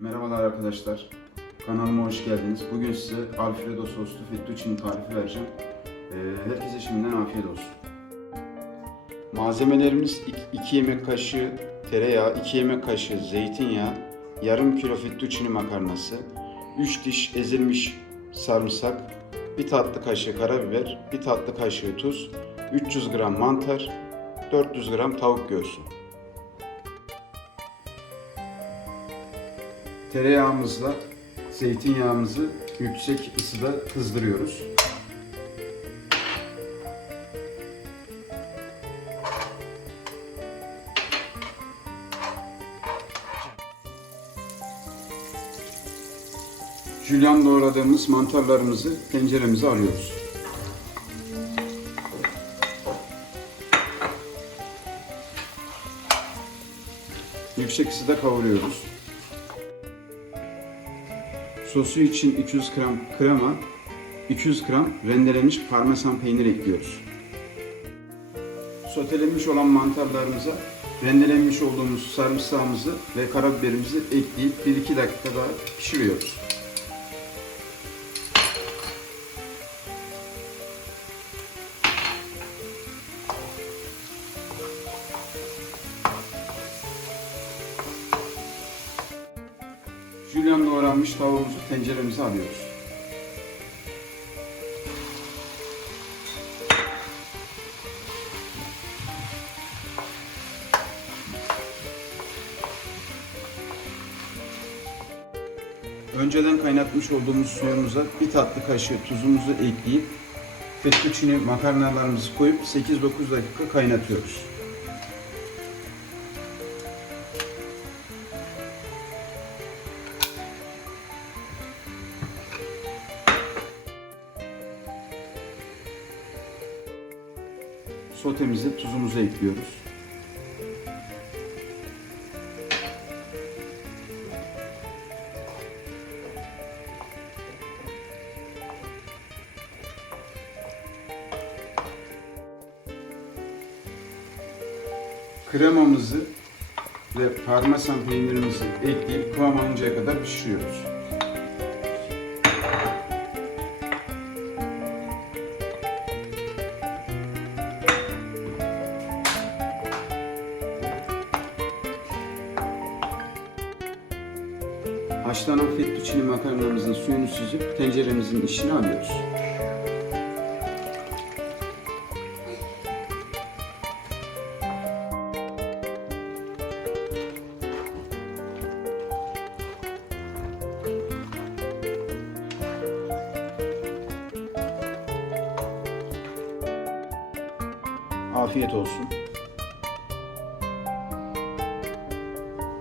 Merhabalar arkadaşlar. Kanalıma hoş geldiniz. Bugün size Alfredo soslu fettuccine tarifi vereceğim. Ee, herkese şimdiden afiyet olsun. Malzemelerimiz 2 yemek kaşığı tereyağı, 2 yemek kaşığı zeytinyağı, yarım kilo fettuccine makarnası, 3 diş ezilmiş sarımsak, 1 tatlı kaşığı karabiber, 1 tatlı kaşığı tuz, 300 gram mantar, 400 gram tavuk göğsü. Tereyağımızla zeytinyağımızı yüksek ısıda kızdırıyoruz. Jülyen doğradığımız mantarlarımızı tenceremize alıyoruz. Yüksek ısıda kavuruyoruz. Sosu için 200 gram krema, 200 gram rendelenmiş parmesan peynir ekliyoruz. Sotelenmiş olan mantarlarımıza rendelenmiş olduğumuz sarımsağımızı ve karabiberimizi ekleyip 1-2 dakika daha pişiriyoruz. Jülyen doğranmış tavuğumuzu tenceremize alıyoruz. Önceden kaynatmış olduğumuz suyumuza bir tatlı kaşığı tuzumuzu ekleyip fettuccine makarnalarımızı koyup 8-9 dakika kaynatıyoruz. Sotemize tuzumuzu ekliyoruz. Kremamızı ve parmesan peynirimizi ekleyip kıvam alıncaya kadar pişiriyoruz. Haşlanan fettuccine makarnamızın suyunu süzüp tenceremizin içine alıyoruz. Afiyet olsun.